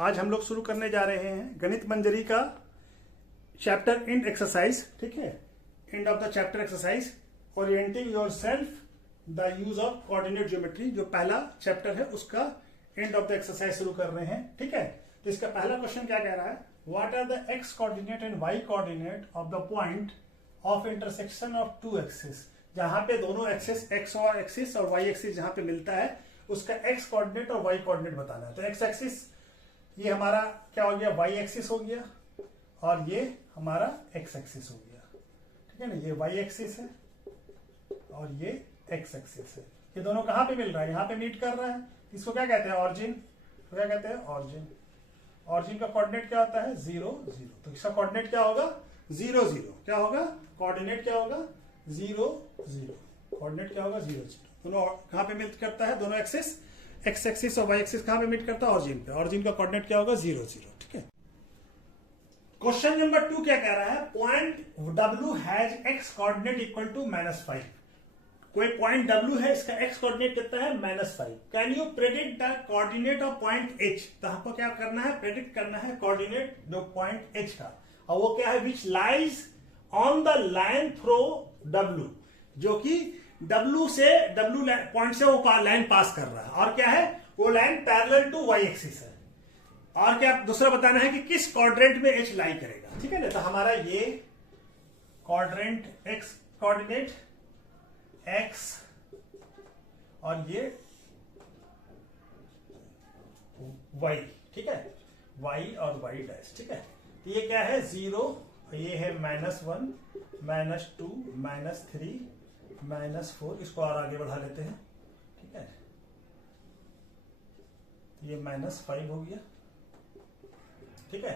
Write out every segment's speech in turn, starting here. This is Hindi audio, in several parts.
आज हम लोग शुरू करने जा रहे हैं गणित मंजरी का चैप्टर इंड एक्सरसाइज। ठीक है, end of the chapter exercise orienting yourself the use of coordinate geometry. जो पहला चैप्टर है उसका एंड ऑफ द एक्सरसाइज शुरू कर रहे हैं। ठीक है, तो इसका पहला क्वेश्चन क्या कह रहा है, what are the x coordinate and y coordinate of the point of intersection of two axis. जहां पे दोनों एक्सिस एक्स और एक्सिस और वाई एक्सिस जहां पे मिलता है उसका एक्स कोऑर्डिनेट और वाई कोऑर्डिनेट बताना है। तो एक्स एक्सिस ये हमारा क्या हो गया, वाई एक्सिस हो गया, और ये हमारा एक्स एक्सिस हो गया। ठीक है ना, ये वाई एक्सिस है और ये एक्स एक्सिस है। ये दोनों कहां पे मिल रहा है, यहाँ पे मीट कर रहा है। इसको क्या कहते हैं, ऑरिजिन। तो क्या कहते हैं, ऑरिजिन। ऑरिजिन का कोऑर्डिनेट क्या होता है, 0 0। तो इसका कोऑर्डिनेट क्या होगा, 0 0। क्या होगा, कोऑर्डिनेट क्या होगा, 0 0। कोऑर्डिनेट क्या होगा, 0 0। दोनों कहां पे मीट करता है, दोनों एक्सिस एक्स एक्सिस और वाई एक्सिस कहां पे मीट करता है, ऑरिजिन पे। ऑरिजिन का कोऑर्डिनेट क्या होगा, 0 0। ठीक है। क्वेश्चन नंबर 2 क्या कह रहा है, point W has x coordinate equal to -5। कोई पॉइंट W है, इसका एक्स कोऑर्डिनेट कितना है, -5। Can you predict the coordinate of point H। तो हमको क्या करना है, प्रेडिक्ट करना है कोऑर्डिनेट जो पॉइंट H का, और वो क्या है, which lies on the line throw W, जो कि W पॉइंट से वो लाइन पास कर रहा है, और क्या है, वो line parallel to y axis है। और क्या दूसरा बताना है कि किस क्वाड्रेंट में H लाई करेगा। ठीक है ना, तो हमारा ये क्वाड्रेंट एक्स कोऑर्डिनेट x और ये y। ठीक है, y और y डैश। ठीक है, तो ये क्या है, 0, ये है -1 -2 -3 -4। इसको और आगे बढ़ा लेते हैं। ठीक है, ये -5 हो गया। ठीक है,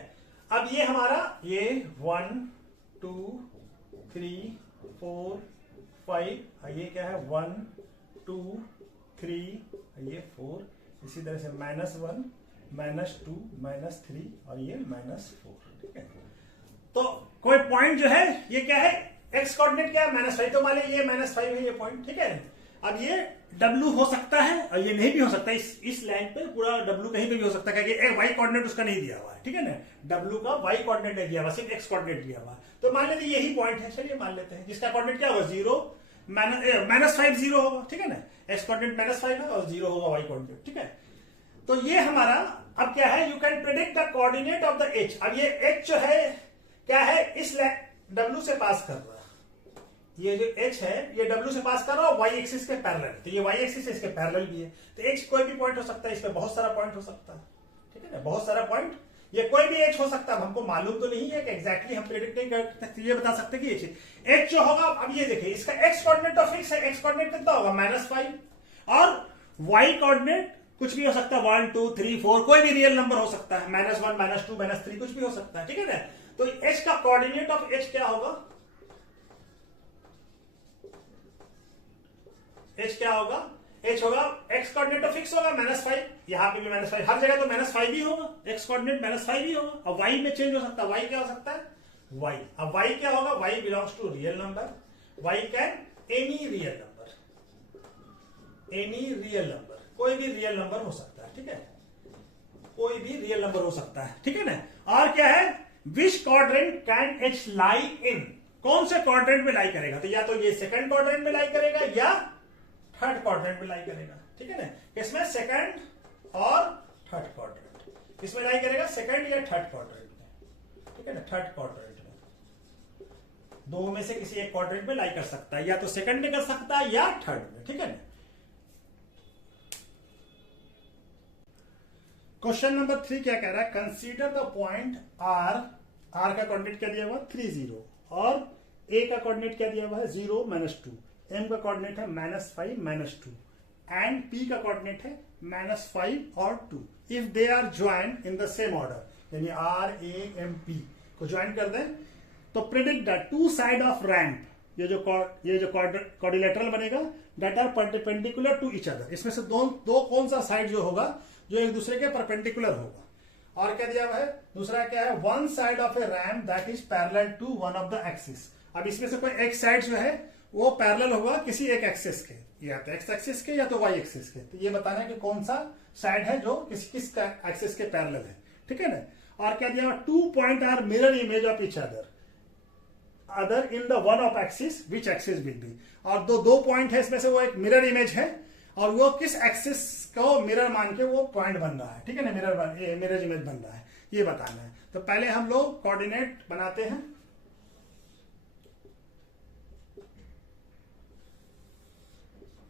अब ये हमारा ये 1 2 3 4 5, ये क्या है, 1 2 3, ये 4। इसी तरह से -1 -2 -3 और ये -4। ठीक है, तो कोई पॉइंट जो है ये क्या है, एक्स कोऑर्डिनेट क्या है, -5। तो मान लीजिए ये -5 है ये पॉइंट। ठीक है, अब ये W हो सकता है और ये नहीं भी हो सकता। इस लाइन पे पूरा W कहीं पे भी हो सकता है, क्योंकि वाई कोऑर्डिनेट उसका नहीं दिया हुआ है। ठीक है ना, W का वाई कोऑर्डिनेट नहीं दिया हुआ, सिर्फ एक्स कोऑर्डिनेट दिया हुआ है। तो मान लेते यही पॉइंट है, चलिए मान लेते हैं, जिसका कोऑर्डिनेट क्या होगा, 0 -5 0 होगा। ठीक है ना, एक्स कोऑर्डिनेट -5 है और 0 होगा वाई कोऑर्डिनेट। ठीक है, तो ये हमारा अब क्या है, you can predict the coordinate of the H। अब ये H जो है क्या है, इस W से पास कर रहा है। ये जो H है ये W से पास कर रहा है वाई एक्सिस के पैरेलल। तो ये वाई एक्सिस इसके पैरेलल भी है, तो H कोई भी पॉइंट हो सकता है, इसमें बहुत सारा पॉइंट हो सकता है। ठीक है ना, बहुत सारा पॉइंट, ये कोई भी H हो सकता है। हमको मालूम तो नहीं है कि एग्जैक्टली हम प्रेडिक्ट नहीं कर सकते, ये बता सकते कि H जो होगा। अब ये देखिए, इसका एक्स कोऑर्डिनेट तो फिक्स है, एक्स कोऑर्डिनेट कितना होगा, -5, और वाई कोऑर्डिनेट कुछ भी हो सकता है, 1 2 3 4, कोई भी रियल नंबर हो सकता है, -1 -2 -3 कुछ भी हो सकता है। ठीक है ना, तो H का कोऑर्डिनेट ऑफ H क्या होगा, H क्या होगा, H होगा एक्स कोऑर्डिनेट तो फिक्स होगा -5, यहां पे भी -5, हर जगह तो -5 ही होगा, एक्स कोऑर्डिनेट -5 ही होगा। अब y में चेंज हो सकता है, y क्या हो सकता है, y। अब y क्या होगा, y belongs to real number, y can any real number, any real number, कोई भी रियल नंबर हो सकता है। ठीक है, कोई भी रियल नंबर हो सकता है। ठीक है ना, और क्या है, विच क्वाड्रेंट कैन H लाई इन, कौन से क्वाड्रेंट में लाई करेगा, तो या तो ये सेकंड क्वाड्रेंट में लाई करेगा या थर्ड क्वाड्रेंट में लाई करेगा। ठीक है ना, इसमें सेकंड और थर्ड क्वाड्रेंट, इसमें लाई करेगा सेकंड या थर्ड क्वाड्रेंट में। ठीक है ना, थर्ड क्वाड्रेंट में, दो में से किसी एक क्वाड्रेंट में लाई कर सकता है, या तो सेकंड में कर सकता है या थर्ड में। ठीक है ना, क्वेश्चन नंबर 3 क्या कह रहा है, consider the point R। R का कोऑर्डिनेट क्या दिया हुआ, 3 0, और A का कोऑर्डिनेट क्या दिया हुआ है, 0 -2, M का कोऑर्डिनेट है -5 -2, एंड P का कोऑर्डिनेट है -5 और 2। If they are join in the same order, यानी R A M P को ज्वाइन कर दें, तो predict the two side of ramp, ये जो क्वाड्रिलेटरल बनेगा, that are perpendicular to each other. इसमें से दो कौन सा साइड जो होगा जो एक दूसरे के परपेंडिकुलर होगा। और क्या दिया हुआ है, दूसरा क्या है, one side of a ramp that is parallel to one of the axis. अब इसमें से कोई एक साइड जो है वो पैरेलल होगा किसी एक एक्सिस के, या तो एक्स एक्सिस के या तो वाई एक्सिस के। तो ये बताना है कि कौन सा साइड है जो किस एक्सिस के पैरेलल है। ठीक है ना। और क्या दिया हुआ, 2 point are mirror image of each other in the one of axis which axis will be. और दो पॉइंट है इसमें से, वो एक मिरर इमेज है और वो किस एक्सिस को मिरर मान के वो पॉइंट बन रहा है, ठीक है ना, मिरर इमेज बन रहा है, ये बताना है। तो पहले हम लोग कोऑर्डिनेट बनाते हैं।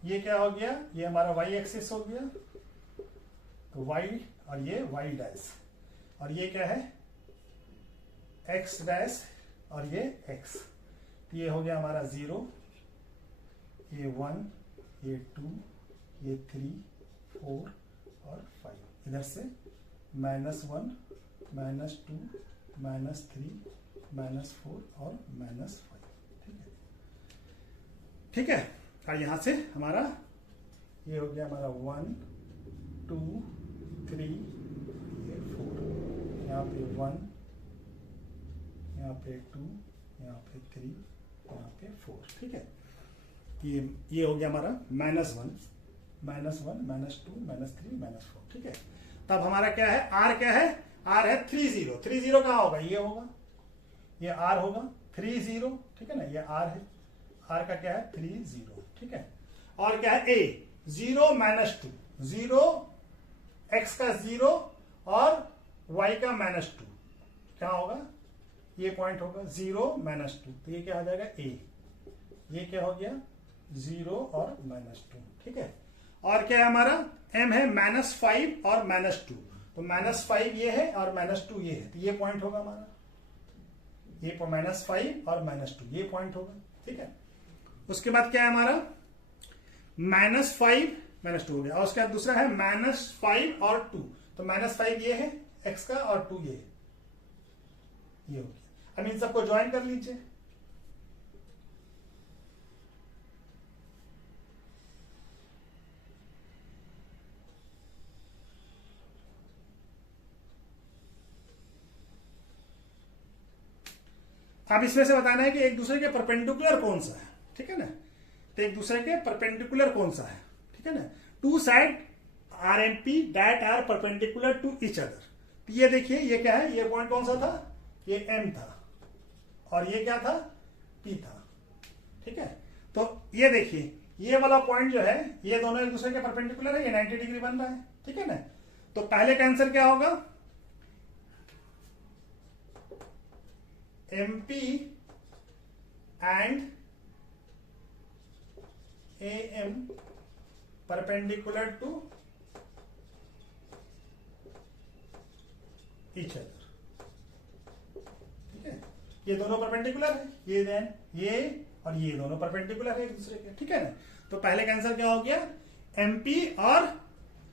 ये क्या हो गया, ये हमारा वाई एक्सिस हो गया, तो वाई और ये वाई डैश, और ये क्या है एक्स डैश और ये एक्स। तो ये हो गया हमारा 0, ये 1, ये 2, ये 3, 4 और 5। इधर से -1, -2, -3, -4 और -5, ठीक है, ठीक है। और यहां से हमारा ये हो गया हमारा 1, 2, 3, ये 4, यहाँ पे 1, यहाँ पे 2, यहाँ पे 3, यहाँ पे 4, ठीक है। ये हो गया हमारा -1, -2, -3, -4, ठीक है। तब हमारा क्या है, R क्या है, R है 30। 30 कहाँ होगा, ये होगा, ये R होगा 30, ठीक है ना, ये R है, R का क्या है 30, ठीक है। और क्या है A 0 -2, 0 x का 0 और y का -2, क्या होगा, ये पॉइंट होगा 0 -2, तो ये क्या हो जाएगा A, ये क्या हो गया 0 और -2, ठीक है। और क्या है हमारा M है -5 और -2, तो -5 ये है और -2 ये है, तो ये पॉइंट होगा हमारा, ये -5 और -2 ये पॉइंट होगा, ठीक है। उसके बाद क्या है हमारा -5 -2 हो गया, और उसके बाद दूसरा है -5 और 2, तो -5 ये है x का और 2 ये हो गया। अब इन सबको ज्वाइन कर लीजिए, अब इसमें से बताना है कि एक दूसरे के परपेंडिकुलर कौन सा है, ठीक है ना, तो एक दूसरे के परपेंडिकुलर कौन सा है, ठीक है ना। 2 side RMP that are perpendicular to each other. तो ये देखिए, ये क्या है, ये पॉइंट कौन सा था, ये M था और ये क्या था P था, ठीक है। तो ये देखिए, ये वाला पॉइंट जो है, ये दोनों एक दूसरे के परपेंडिकुलर है, ये 90 डिग्री बन रहा है, ठीक है ना। तो पहले का आंसर क्या होगा, MP and AM perpendicular to each other, ठीक है। ये दोनों परपेंडिकुलर है, ये देन ये और ये दोनों परपेंडिकुलर है एक दूसरे के, ठीक है ना। तो पहले का आंसर क्या हो गया, MP और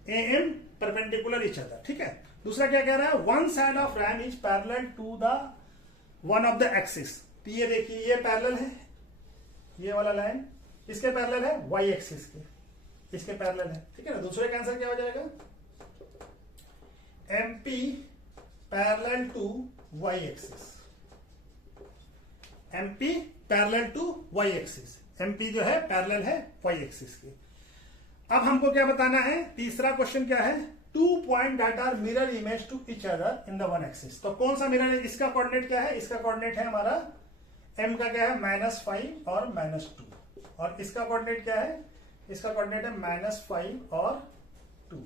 AM परपेंडिकुलर ईच अदर, ठीक है। दूसरा क्या कह रहा है, one side of ram is parallel to the one of the axis. तो ये देखिए, ये पैरेलल है, ये वाला लाइन इसके पैरेलल है, वाई एक्सिस के इसके पैरेलल है, ठीक है ना। दूसरे का आंसर क्या हो जाएगा, MP parallel to y axis, MP parallel to y axis, MP जो है पैरेलल है वाई एक्सिस के। अब हमको क्या बताना है, तीसरा क्वेश्चन क्या है, 2 point that are mirror image to each other in the one axis. तो कौन सा मिरर है, इसका कोऑर्डिनेट क्या है, इसका कोऑर्डिनेट है हमारा M का क्या है -5 और -2, और इसका कोऑर्डिनेट क्या है, इसका कोऑर्डिनेट है -5 और 2।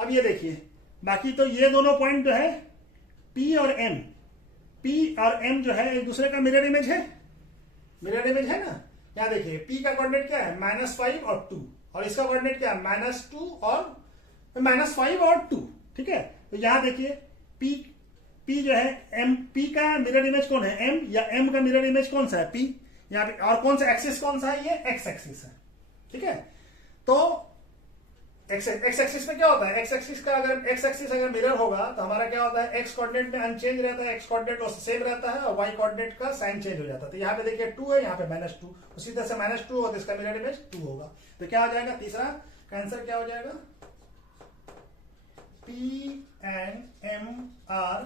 अब ये देखिए, बाकी तो ये दोनों पॉइंट जो है P और M जो है एक दूसरे का मिरर इमेज है, ना। यहाँ देखिए, P का कोऑर्डिनेट क्या है -5 और 2, और इसका कोऑर्डिनेट क्या है -2 और -5 और 2, ठीक है। तो यहां देखिए, P जो है P का मिरर इमेज कौन है, M, या M का मिरर इमेज कौन सा है, P। यहाँ पे और कौन सा एक्सिस कौन सा है, ये x एक्सिस है, ठीक है। तो x एक्सिस में क्या होता है, x एक्सिस अगर मिरर होगा तो हमारा क्या होता है, x कोऑर्डिनेट में अनचेंज रहता है, x कोऑर्डिनेट सेम रहता है और y कोऑर्डिनेट का साइन चेंज हो जाता है। तो यहाँ पे देखिए 2 है, यहाँ पे -2, उसी तरह से -2 हो तो इसका मिरर इमेज 2 होगा। तो क्या हो जाएगा, तीसरा का आंसर क्या हो जाएगा, P and M are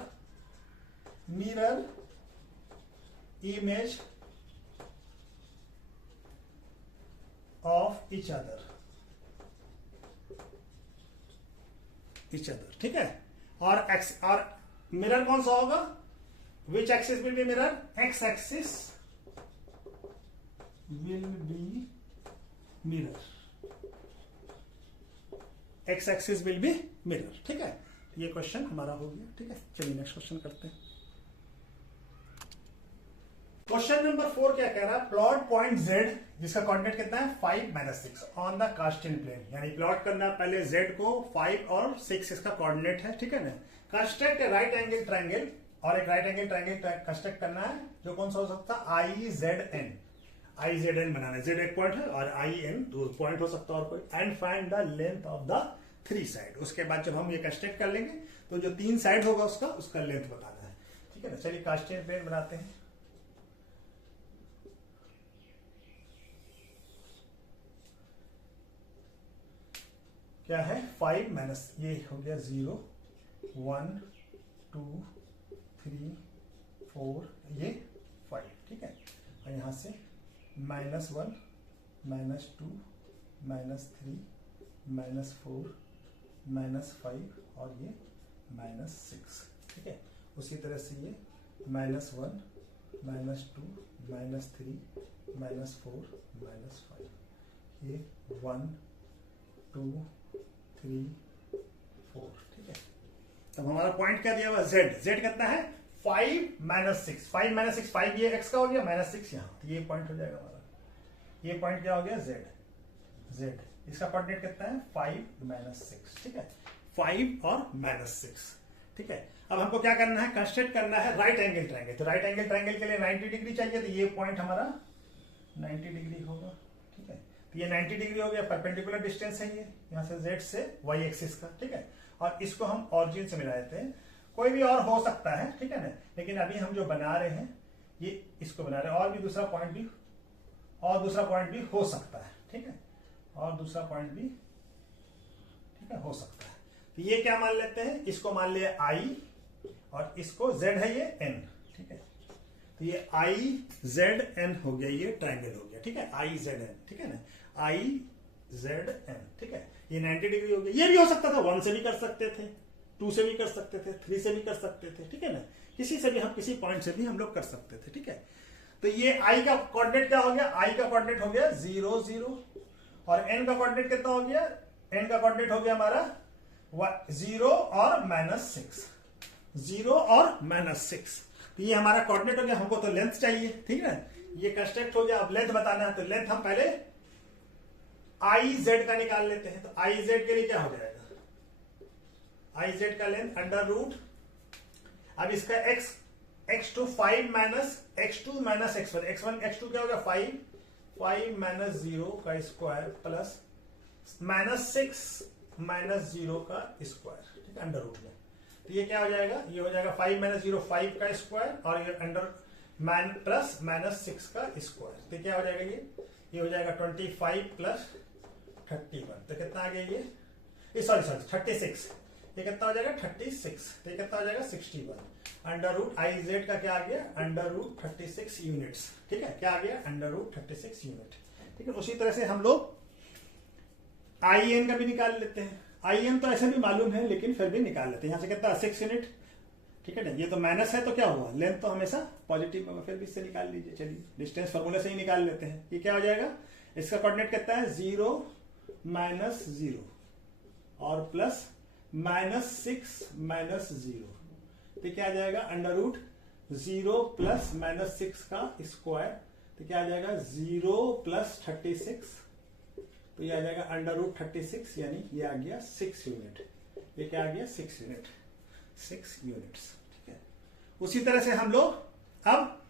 mirror image of each other, ठीक है। और मिरर कौन सा होगा? विच axis will B mirror? X axis will B mirror, x axis will B mirror. ठीक है, ये क्वेश्चन हमारा हो गया। ठीक है, चलिए नेक्स्ट क्वेश्चन करते हैं। क्वेश्चन नंबर 4 क्या कह रहा है? प्लॉट पॉइंट Z जिसका कोऑर्डिनेट कितना है 5-6 ऑन द कार्टेशियन प्लेन, यानी प्लॉट करना पहले Z को 5 और 6 इसका कोऑर्डिनेट है। ठीक है ना। कंस्ट्रक्ट ए राइट एंगल ट्रायंगल, और एक राइट एंगल ट्रायंगल कंस्ट्रक्ट करना है जो कौन सा हो सकता है? IZN, IZN बनाना है। Z एक पॉइंट है और IN दो पॉइंट हो सकता है और कोई। And find the length of the 3 side. उसके बाद जब हम ये कंस्ट्रक्ट कर लेंगे तो जो 3 साइड होगा उसका लेंथ बताना है। ठीक है ना। चलिए कार्टेशियन प्लेन बनाते हैं। क्या है? 5 माइनस, ये हो गया 0 1 2 3 4, ये 5। ठीक है, और यहां से -1 -2 -3 -4 -5 और ये -6। ठीक है, उसी तरह से ये -1 -2 -3 -4 -5, ये 1 2 3 4। ठीक है, तब हमारा पॉइंट क्या दिया हुआ? Z कितना है? 5-6, 5 5 ये x का हो गया, -6 यहाँ, तो ये पॉइंट हो जाएगा हमारा। ये पॉइंट क्या हो गया? Z इसका कोऑर्डिनेट कितना है? 5-6। ठीक है, 5 और -6। ठीक है, अब हमको क्या करना है? कंस्ट्रक्ट करना है राइट एंगल ट्रायंगल। तो राइट एंगल ट्रायंगल के लिए 90 डिग्री चाहिए, तो ये पॉइंट हमारा 90 डिग्री होगा। ठीक है, तो ये 90 डिग्री हो गया, परपेंडिकुलर डिस्टेंस है ये यहाँ से Z से Y एक्सिस का। ठीक है, और इसको हम ऑरिजिन से मिला देते हैं। कोई भी और हो सकता है, ठीक है ना, लेकिन अभी हम जो बना रहे हैं ये इसको बना रहे हैं। और भी दूसरा पॉइंट भी हो सकता है। ठीक है, और दूसरा पॉइंट भी, ठीक है, हो सकता है। तो ये क्या मान लेते हैं? इसको मान लिया I और इसको Z है ये N। ठीक है, तो ये IZN हो गया, ये ट्रायंगल हो गया। ठीक है, IZN। ठीक है ना, IZN। ठीक है, ये 90 डिग्री हो गया। ये भी हो सकता था, 1 से भी कर सकते थे, 2 से भी कर सकते थे, 3 से भी कर सकते थे। ठीक है ना, किसी से भी हम किसी पॉइंट से भी हम लोग कर सकते थे। ठीक है, तो ये I का कोऑर्डिनेट क्या हो गया? I का कोऑर्डिनेट हो गया 0 0, और N का कोऑर्डिनेट कितना हो गया? N का कोऑर्डिनेट हो गया हमारा 0 और -6, 0 और -6। तो ये हमारा कोऑर्डिनेट हो गया। हमको तो लेंथ चाहिए। ठीक है, ये कंस्ट्रक्ट हो गया। अब लेंथ बताना है, तो लेंथ हम पहले IZ का निकाल लेते हैं। तो IZ के लिए क्या हो जाएगा? IZ का लेंथ √, अब इसका x2 5 x2 x1, x2 क्या हो गया? 5 -0 का स्क्वायर प्लस -6 -0 का स्क्वायर। ठीक है, √। तो ये क्या हो जाएगा? ये हो जाएगा 5 -0 5 का स्क्वायर, और ये प्लस -6 का स्क्वायर। तो क्या हो जाएगा? ये हो जाएगा 25 प्लस 31। तो कितना आ गया ये? सॉरी 36। ये कितना हो जाएगा? 36। तो ये कितना हो जाएगा? 61। √IZ का क्या आ गया? √36 यूनिट्स। ठीक है, क्या आ गया? √36 यूनिट। ठीक है, उसी तरह से हम लोग IN का भी निकाल लेते हैं। IN तो ऐसे भी मालूम है, लेकिन फिर भी निकाल लेते हैं। यहां से कितना? 6 यूनिट। ठीक है ना, ये तो माइनस है, तो क्या हुआ? लेंथ तो हमेशा पॉजिटिव होगा, फिर भी इससे निकाल लीजिए। चलिए डिस्टेंस फॉर्मूले से ही निकाल लेते हैं। ये क्या हो जाएगा? इसका कोऑर्डिनेट कितना है? 0 -0 और प्लस -6 -0। तो क्या आ जाएगा? √0 प्लस -6 का स्क्वायर। तो क्या आ जाएगा? 0 प्लस 36। तो ये आ जाएगा √36, यानी ये आ गया 6 यूनिट। ये क्या आ गया? 6 यूनिट, 6 यूनिट्स। ठीक है, उसी तरह से हम लोग अब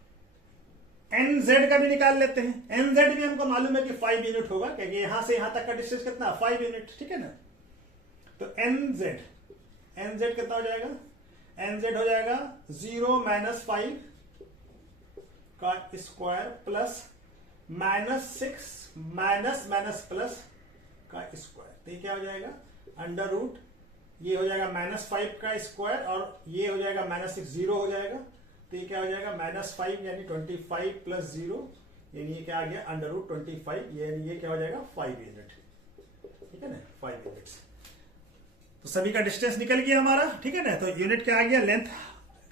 NZ का भी निकाल लेते हैं। NZ भी हमको मालूम है कि 5 यूनिट होगा, क्योंकि यहां से यहां तक का डिस्टेंस कितना? 5 यूनिट। ठीक है ना, तो NZ कितना हो जाएगा? NZ हो जाएगा 0 -5 का स्क्वायर प्लस -6 माइनस प्लस का स्क्वायर। तो ये क्या हो जाएगा? √, ये हो जाएगा -5 का स्क्वायर, और ये हो जाएगा -6, 0 हो जाएगा। तो ये क्या हो जाएगा? -5 यानी 25 प्लस 0, यानी ये क्या आ गया? √25, यानी ये क्या हो जाएगा? 5 यूनिट। ठीक है ना, 5 यूनिट्स। तो सभी का डिस्टेंस निकल गया हमारा, ठीक है ना। तो यूनिट क्या आ गया, लेंथ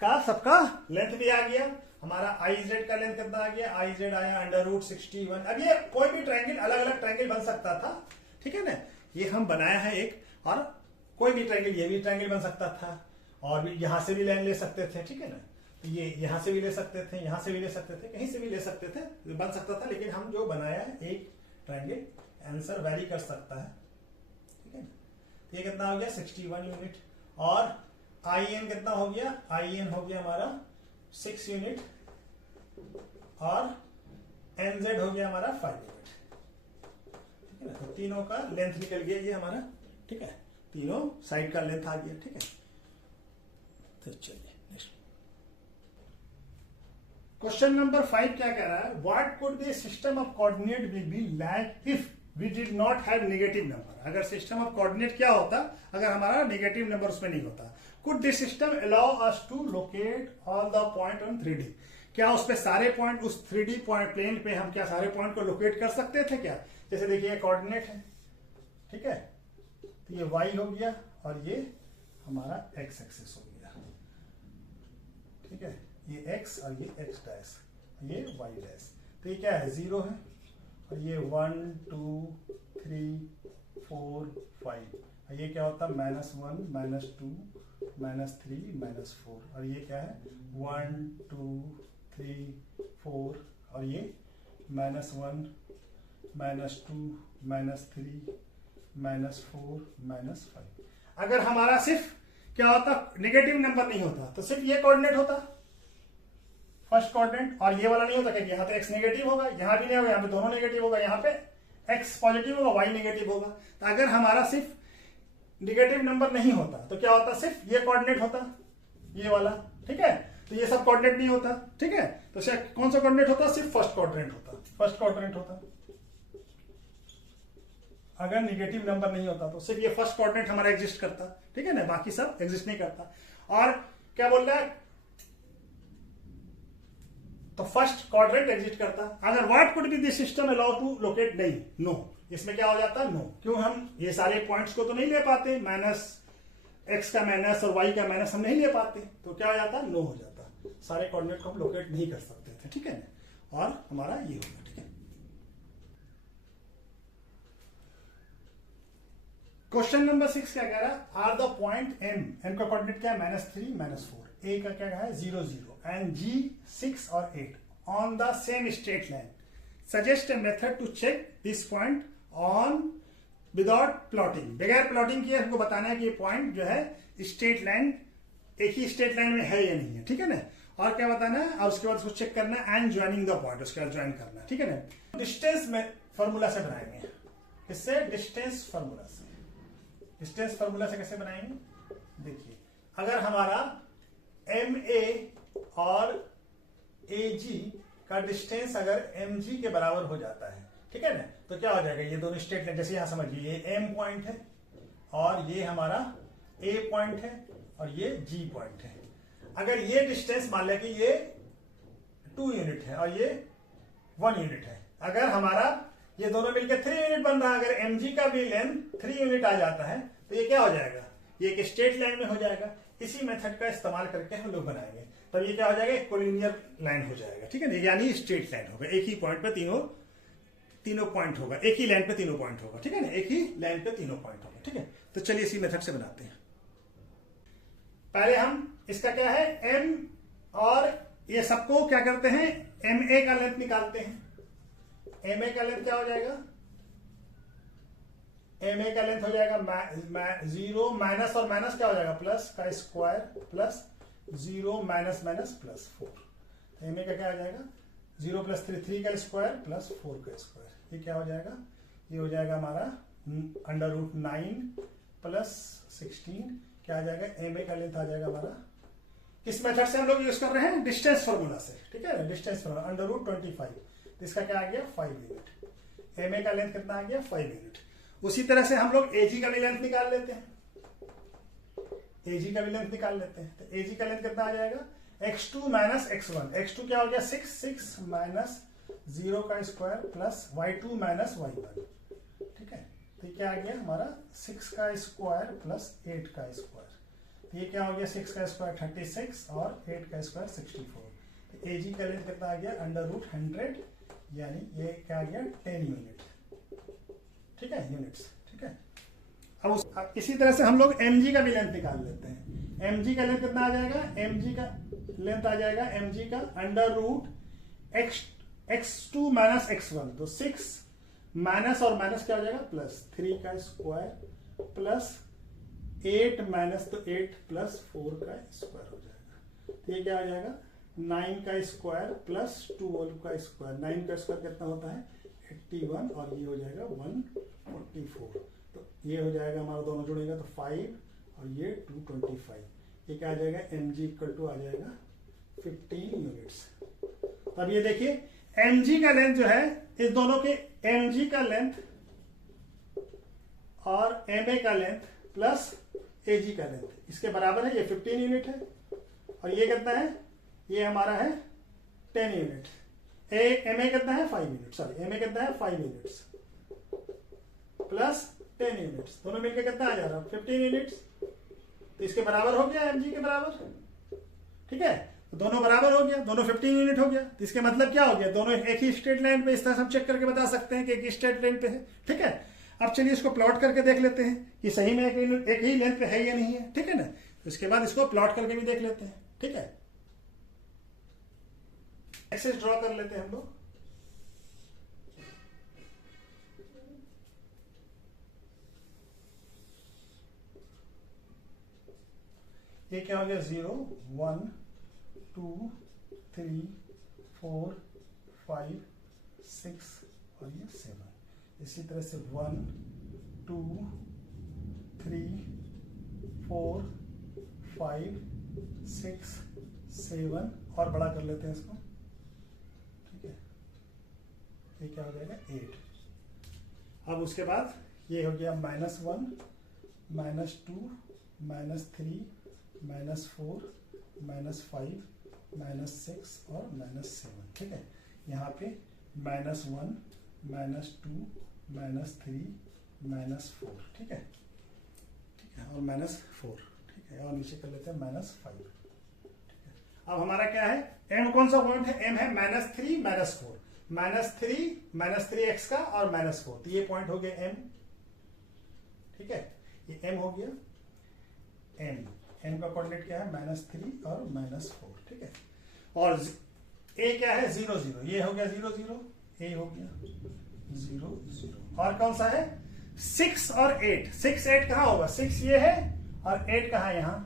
का, सबका लेंथ भी आ गया हमारा। आई जेड का लेंथ कितना आ गया, आई जेड आया √61। अब ये कोई भी ट्रायंगल, अलग अलग ट्रायंगल बन सकता था, ठीक है ना। ये हम बनाया है एक, और कोई भी ट्रायंगल, ये भी ट्रायंगल बन सकता था, और भी यहां से भी लाइन ले सकते थे, ठीक है ना। तो ये यहां से भी ले सकते थे, यहां से भी ले सकते थे, कहीं से भी ले सकते थे, बन सकता था। लेकिन हम जो बनाया है एक ट्रायंगल, आंसर वेरी कर सकता है, ठीक है ना। ये कितना हो गया 61 यूनिट, और आई एन कितना हो गया, आई एन हो गया हमारा 6 यूनिट, और एन जेड हो गया हमारा 5 यूनिट, ठीक है ना। तो तीनों का लेंथ निकल गया ये हमारा, ठीक है, तीनों साइड का लेंथ आ गया, ठीक है। तो चलिए नेक्स्ट क्वेश्चन नंबर 5 क्या कह रहा है, what could be system of coordinate will be like if we did not have negative number. अगर सिस्टम ऑफ कोऑर्डिनेट क्या होता अगर हमारा नेगेटिव नंबर उसमें नहीं होता। Could this system allow us to locate all the point on 3D। क्या उस पे सारे पॉइंट, उस 3D पॉइंट प्लेन पे हम क्या सारे पॉइंट को लोकेट कर सकते थे क्या। जैसे देखिए कोऑर्डिनेट है, ठीक है, तो ये y हो गया और ये हमारा x एक्सिस हो गया, ठीक है, ये x और ये x डैश, ये y डैश। तो ये क्या है 0 है, और ये 1 2 3 4 5, और ये क्या होता है -1 -2 -3 -4, और ये क्या है 1 2 3 4, और ये -1 -2 -3 -4 -5। अगर हमारा सिर्फ क्या होता, नेगेटिव नंबर नहीं होता तो सिर्फ ये कोऑर्डिनेट होता फर्स्ट कोऑर्डिनेट, और ये वाला नहीं होता क्योंकि यहाँ पे x नेगेटिव होगा, यहाँ भी नहीं होगा, यहाँ पे दोनों नेगेटिव होगा, यहाँ पे x पॉजिटिव होगा, y नेगेटिव होगा। तो अगर हमारा सिर्फ नेगेटिव नंबर नहीं होता तो क्या होता, सिर्फ ये कोऑर्डिनेट होता, ये वाला, ठीक है। तो ये सब कोऑर्डिनेट नहीं होता, ठीक है। तो कौन सा कोऑर्डिनेट होता, सिर्फ फर्स्ट कोऑर्डिनेट होता, फर्स्ट कोऑर्डिनेट होता। अगर नेगेटिव नंबर नहीं होता तो सिर्फ ये फर्स्ट कोऑर्डिनेट हमारा एग्जिस्ट करता, ठीक है ना, बाकी सब एग्जिस्ट नहीं करता। और क्या बोल रहा है, तो फर्स्ट क्वाड्रेंट एग्जिस्ट करता। अगर what could be this system allow to locate, नहीं, नो, इसमें क्या हो जाता है नो। क्यों, हम ये सारे पॉइंट्स को तो नहीं ले पाते, -x का माइनस और y का माइनस हम नहीं ले पाते, तो क्या हो जाता, नो हो जाता, सारे कोऑर्डिनेट को हम लोकेट नहीं कर सकते थे, ठीक है ना। और हमारा ये होगा, ठीक है। क्वेश्चन नंबर 6 क्या कह रहा है, आर द पॉइंट m का कोऑर्डिनेट क्या है -3 -4, a का क्या है 0 0 एंड g 6 और 8 on the same straight line, suggest a method to check this point on without plotting. बगैर प्लॉटिंग किए हमको बताना है कि ये पॉइंट जो है स्ट्रेट लाइन, एक ही स्ट्रेट लाइन में है या नहीं है, ठीक है ना। और क्या बताना है, और उसके बाद उसको चेक करना है एंड ज्वाइनिंग द पॉइंट, उसके बाद ज्वाइन करना है, ठीक है ना। डिस्टेंस में फॉर्मूला से बनाएंगे, किससे, डिस्टेंस फॉर्मूला से। डिस्टेंस फॉर्मूला से कैसे बनाएंगे, देखिए, अगर हमारा MA और AG का डिस्टेंस अगर MG के बराबर हो जाता है, ठीक है ना, तो क्या हो जाएगा, ये दोनों स्ट्रेट लाइन, जैसे यहां समझिए ये M पॉइंट है और ये हमारा A पॉइंट है और ये G पॉइंट है। अगर ये डिस्टेंस मान लिया कि ये 2 यूनिट है और ये 1 यूनिट है, अगर हमारा ये दोनों मिलकर 3 यूनिट बन रहा है, अगर MG का भी लेंथ 3 यूनिट आ जाता है तो ये क्या हो जाएगा, ये एक स्ट्रेट लाइन में हो जाएगा। इसी मेथड का इस्तेमाल करके हम लोग बनाएंगे, तब ये क्या हो जाएगा, एक कोलिनियर लाइन हो जाएगा, ठीक है ना, यानी स्ट्रेट लाइन होगा, एक ही पॉइंट पे तीनों पॉइंट होगा, एक ही लाइन पे तीनों पॉइंट होगा, ठीक है ना, एक ही लाइन पे तीनों पॉइंट होगा, ठीक है। तो चलिए इसी मेथड से बनाते हैं। पहले हम इसका क्या है M, और ये सबको क्या करते हैं, MA का लेंथ निकालते हैं। MA का लेंथ क्या हो जाएगा, MA का लेंथ हो जाएगा 0 माइनस और माइनस क्या हो जाएगा, प्लस का square plus 0 minus minus plus 4। MA का क्या हो जाएगा 0 प्लस 3 का स्क्वायर प्लस 4 का स्क्वायर, ये क्या हो जाएगा, ये हो जाएगा हमारा √9 प्लस 16, क्या आ जाएगा, MA का लेंथ आ जाएगा हमारा, किस मेथड से हम लोग यूज कर रहे हैं, डिस्टेंस फॉर्मूला से, ठीक है, डिस्टेंस फॉर्मूला √25, तो इसका क्या आ गया 5 यूनिट। MA का लेंथ कितना आ गया 5 यूनिट। उसी तरह से हम लोग AG का भी लेंथ निकाल लेते हैं, AG का भी लेंथ निकाल लेते हैं। तो AG का लेंथ कितना आ जाएगा, x2 माइनस x1, x2 क्या हो गया 6 माइनस 0 का square plus y2 minus y1, ठीक है, तो क्या आ गया हमारा 6 का स्क्वायर प्लस 8 का स्क्वायर, तो ये क्या हो गया 6 का स्क्वायर 36 और 8 का स्क्वायर 64। तो एजी का लेंथ कितना आ गया √100, यानी ये क्या आ गया 10 यूनिट, ठीक है, यूनिट्स, ठीक है। अब इसी तरह से हम लोग mg का भी लेंथ निकाल लेते हैं। mg का लेंथ कितना आ जाएगा, mg का लेंथ आ जाएगा mg का √x2 माइनस x1, तो 6 माइनस और माइनस क्या हो जाएगा प्लस 3 का स्क्वायर प्लस 8 माइनस तो 8 प्लस 4 का स्क्वायर हो जाएगा। तो ये क्या हो जाएगा 9 का स्क्वायर प्लस 12 का स्क्वायर, 9 का स्क्वायर कितना होता है 81 और ये हो जाएगा 144। तो ये हो जाएगा हमारा दोनों जुड़ेगा तो 5 और ये 225। ये क्या आ जाएगा mg इक्वल टू आ जाएगा 15 यूनिट्स। तो अब ये देखिए mg का लेंथ जो है इस दोनों के mg का लेंथ और ma का लेंथ प्लस ag का लेंथ इसके बराबर है, ये 15 यूनिट है और ये कितना है, ये हमारा है 10 यूनिट। ma कितना है 5 यूनिट, सॉरी ma कितना है 5 यूनिट्स प्लस 10 यूनिट्स, दोनों मिलकर कितना आ जा रहा है 15 यूनिट्स। तो इसके बराबर हो गया mg के बराबर, ठीक है, तो दोनों बराबर हो गया, दोनों 15 यूनिट हो गया। तो इसके मतलब क्या हो गया, दोनों एक ही स्ट्रेट लाइन पे, इस तरह से हम चेक करके बता सकते हैं कि एक ही स्ट्रेट लाइन पे है, ठीक है। अब चलिए इसको प्लॉट करके देख लेते हैं कि सही में एक ही लेंथ पे है या नहीं है, ठीक है ना। तो इसके बाद इसको प्लॉट करके भी देख लेते हैं, ठीक है। एक्सेस ड्रॉ कर लेते हैं हम लोग। ये क्या हो गया 0 1 2 3 4 5 6 और ये 7। इसी तरह से 1 2 3 4 5 6 7 और बड़ा कर लेते हैं इसको, ठीक है। ये क्या हो जाएगा 8। अब उसके बाद ये हो गया -1 -2 -3 -4 -5 -6 और -7, ठीक है। यहाँ पे -1 -2 -3 -4, ठीक है, ठीक है, और -4, ठीक है, और नीचे कर लेते हैं -5, ठीक है। अब हमारा क्या है m कौन सा पॉइंट है, m है -3 -4 -3x का और -4, तो ये पॉइंट हो गया m, ठीक है, ये m हो गया m का कोऑर्डिनेट क्या है -3 और -4, ठीक है। और a क्या है 0 0, ये हो गया 0 0, a हो गया 0 0, और कौन सा है 6 और 8, 6 8 कहाँ होगा, 6 ये है और 8 कहाँ है यहाँ,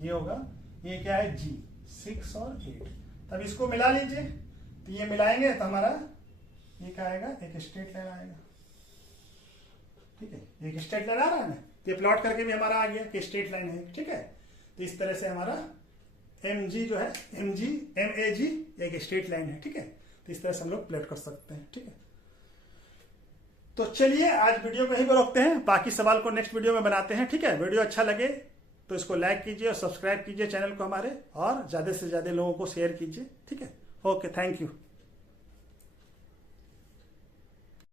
ये होगा, ये क्या है g 6 और 8। तब इसको मिला लीजिए, तो ये मिलाएंगे तो हमारा ये क्या आएगा, एक स्ट्रेट लाइन आएगा, ठीक है, एक स्ट्रेट लाइन आ रहा है ना। ये प्लॉट करके भी हमारा आ गया कि स्ट्रेट लाइन है, ठीक है। तो इस तरह से हमारा mg जो है mag एक स्ट्रेट लाइन है, ठीक है। तो इस तरह से हम लोग प्लॉट कर सकते हैं, ठीक है। तो चलिए आज वीडियो को यहीं पर रोकते हैं, बाकी सवाल को नेक्स्ट वीडियो में बनाते हैं, ठीक है। वीडियो अच्छा लगे तो इसको लाइक कीजिए और सब्सक्राइब कीजिए चैनल को हमारे, और ज्यादा से ज्यादा लोगों को शेयर कीजिए, ठीक है। Okay, thank you.